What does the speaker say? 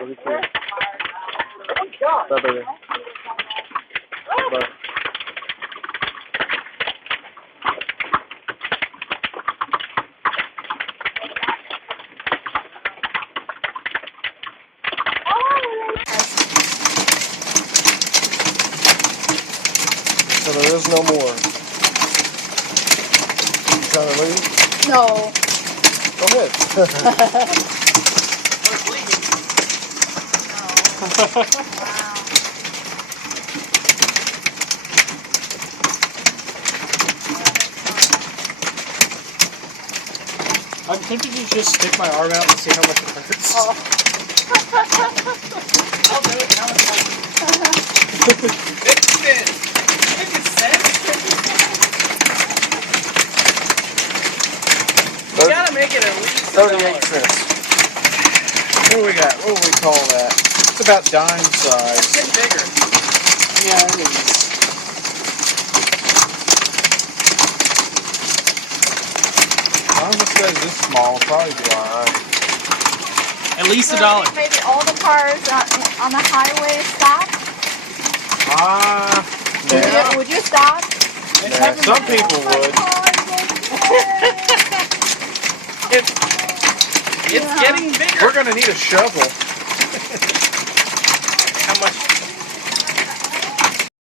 Love you too. Bye, baby. Bye. So there is no more. You trying to leave? No. Go ahead. I'm tempted to just stick my arm out and see how much it hurts. Oh. I'll do it. How much? 50 cents? You gotta make it at least 38 cents. What do we got? What do we call that? It's about dime size. It's getting bigger. Yeah, it is. I'm gonna say this small probably be alright. At least So $1. maybe all the cars on the highway stop? Yeah. Would you stop? Yeah, some people would. It's getting bigger. We're gonna need a shovel. How much?